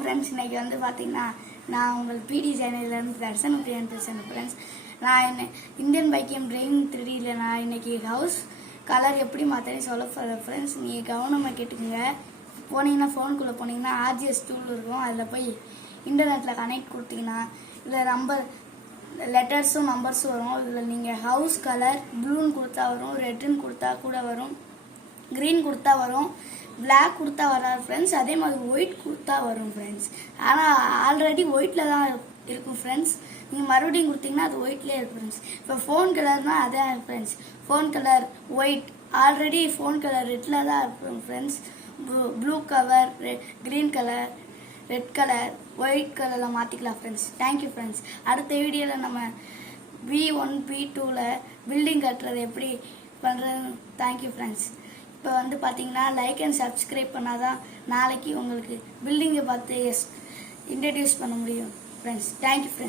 Friends, இன்னைக்கு வந்து பார்த்தீங்கன்னா நான் உங்கள் பிடி சேனல்லேருந்து தர்சன் பிரியன் பேசுகிறேன் ஃப்ரெண்ட்ஸ். நான் இந்தியன் பைக்கியம் பிரெயின் 3Dயில் நான் இன்னைக்கு ஹவுஸ் கலர் எப்படி மாற்றேன்னு சொல்ல போகிறேன் ஃப்ரெண்ட்ஸ். நீங்கள் கவனமாக கேட்டுக்கோங்க. போனீங்கன்னா ஃபோனுக்குள்ளே போனீங்கன்னா ஆர்ஜிஎஸ் டூல் இருக்கும். அதில் போய் இன்டர்நெட்டில் கனெக்ட் கொடுத்தீங்கன்னா இதில் நம்பர் லெட்டர்ஸும் நம்பர்ஸும் வரும். இதில் நீங்கள் ஹவுஸ் கலர் ப்ளூன்னு கொடுத்தா வரும், ரெட்டுன்னு கொடுத்தா கூட வரும், க்ரீன் கொடுத்தா வரும், பிளாக் கொடுத்தா வராது ஃப்ரெண்ட்ஸ். அதே மாதிரி ஒயிட் கொடுத்தா வரும் ஃப்ரெண்ட்ஸ். ஆனால் ஆல்ரெடி ஒயிட்டில் தான் இருக்கும் ஃப்ரெண்ட்ஸ். நீங்கள் மறுபடியும் கொடுத்தீங்கன்னா அது ஒயிட்லேயே இருக்கும் ஃப்ரெண்ட்ஸ். இப்போ ஃபோன் கலர்னால் அதே friends. Phone colour white, already phone colour ரெட்டில் தான் இருக்கும் friends. Blue cover, green colour, red colour, white கலரில் மாற்றிக்கலாம் ஃப்ரெண்ட்ஸ். Thank you friends. அடுத்த வீடியோவில் நம்ம B1 B2ல் பில்டிங் கட்டுறது எப்படி பண்ணுறதுன்னு தேங்க்யூ ஃப்ரெண்ட்ஸ். இப்போ வந்து பார்த்தீங்கன்னா லைக் அண்ட் சப்ஸ்கிரைப் பண்ணாதான் நாளைக்கு உங்களுக்கு பில்டிங்கை பார்த்து இன்ட்ரடியூஸ் பண்ண முடியும் ஃப்ரெண்ட்ஸ். Thank you friends.